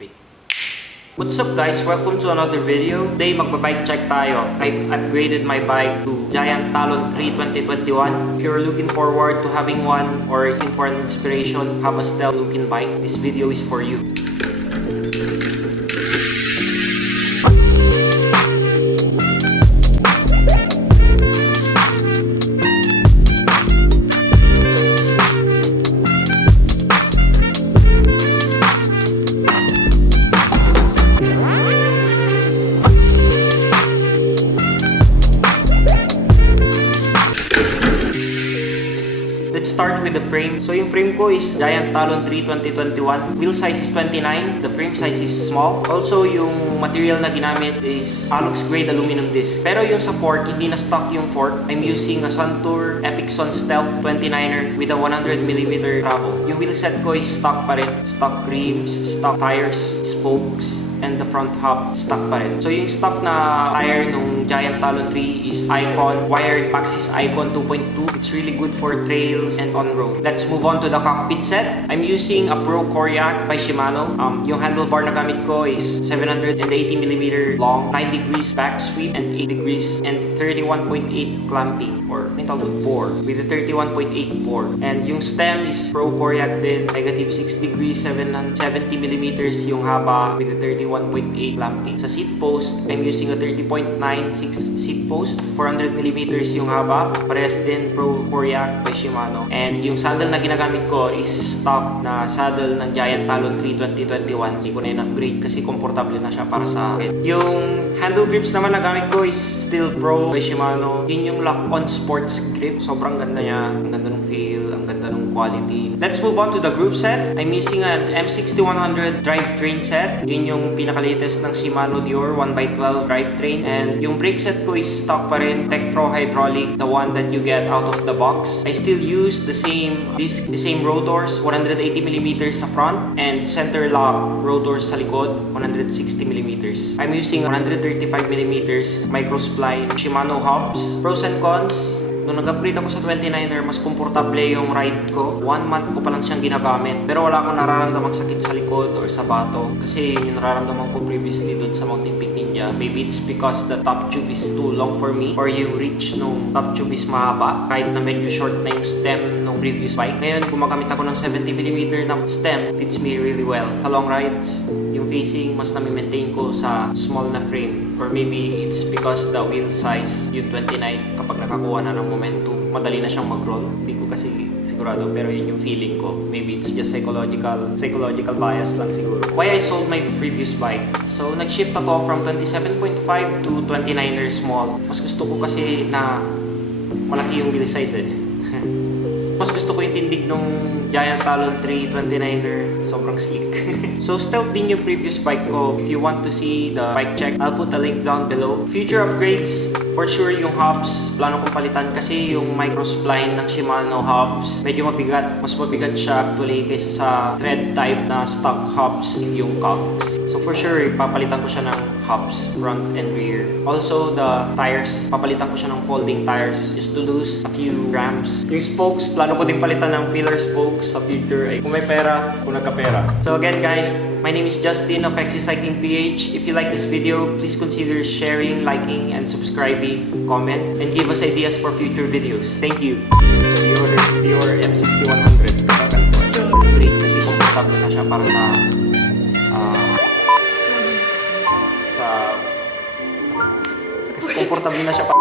Wait. What's up guys? Welcome to another video. Today magbabike check tayo. I've upgraded my bike to Giant TALON 3 2021. If you're looking forward to having one or looking for an inspiration, have a stealth looking bike, this video is for you. Let's start with the frame. So yung frame ko is Giant TALON 3 2021. Wheel size is 29. The frame size is small. Also yung material na ginamit is Alux grade aluminum disc. Pero yung sa fork, hindi na stock yung fork. I'm using a Suntour Epicson Stealth 29er with a 100mm travel. Yung wheel set ko is stock pa rin. Stock rims, stock tires, spokes, and the front hub stock pa rin. So yung stock na tire nung Giant TALON 3 is Icon, wired Maxxis Icon 2.2. It's really good for trails and on-road. Let's move on to the cockpit set. I'm using a Pro Coriac by Shimano. Yung handlebar na gamit ko is 780mm long, 9 degrees back sweep, and 8 degrees, and 31.8 clamping, or bore, with a 31.8 bore. And yung stem is Pro Coriac din, negative 6 degrees, 70mm yung haba, with a 31.8 clamping. Sa seat post, I'm using a 30.96 seat post, 400mm yung haba, parehas din Pro Coriac by Shimano. And yung saddle na ginagamit ko is stock na saddle ng Giant TALON 3 2021. Hindi ko na in-upgrade kasi komportable na siya para sa akin. Yung handle grips naman na gamit ko is still Pro by Shimano. Yun yung lock-on sports grip. Sobrang ganda niya. Ang ganda ng feel, ang ganda ng quality. Let's move on to the group set. I'm using an M6100 drivetrain set. Yun yung pinaka-latest ng Shimano Dior 1x12 drivetrain. And yung brake set ko is stock pa rin, Tektro hydraulic, the one that you get out of the box. I still use the same disc, the same rotors, 180mm sa front, and center lock rotors sa likod, 160mm. I'm using 135mm micro spline Shimano hubs. Pros and cons: nung nag-upgrade ako sa 29er, mas komportable yung ride ko. 1 month ko pa lang siyang ginagamit. Pero wala akong nararamdamang sakit sa likod or sa bato. Kasi yung nararamdaman ko previously doon sa Mountainpeak Ninja. Maybe it's because the top tube is too long for me, or yung reach nung top tube is mahaba. Kahit na medyo short na yung stem nung previous bike. Ngayon, gumagamit ako ng 70mm na stem. Fits me really well. Sa long rides, yung facing mas nami-maintain ko sa small na frame. Or maybe it's because the wheel size, yung 29, kapag nakakuha na ng momentum, madali na siyang mag-roll. Hindi ko kasi sigurado, pero yun yung feeling ko. Maybe it's just psychological bias lang siguro. Why I sold my previous bike? So, nag-shift ako from 27.5 to 29er small. Mas gusto ko kasi na malaki yung wheel size eh. Mas gusto ko yung tindig nung Giant TALON 3 29er. Sobrang sleek. So, stealth din yung previous bike ko. If you want to see the bike check, I'll put a link down below. Future upgrades, for sure yung hubs, plano kong palitan kasi yung micro spline ng Shimano hubs, medyo mabigat. Mas mabigat siya actually kaysa sa thread type na stock hubs yung cogs. So, for sure, papalitan ko siya ng hubs, front and rear. Also, the tires, papalitan ko siya ng folding tires just to lose a few grams. Yung spokes, plano ko din palitan ng pillar spokes sa future. Ay, kung may pera, kung nagka-pera. So again guys, my name is Justin of XC Cycling PH. If you like this video, please consider sharing, liking, and subscribing, comment, and give us ideas for future videos. Thank you. Your M6100. Great kasi komportable na siya para komportable na siya para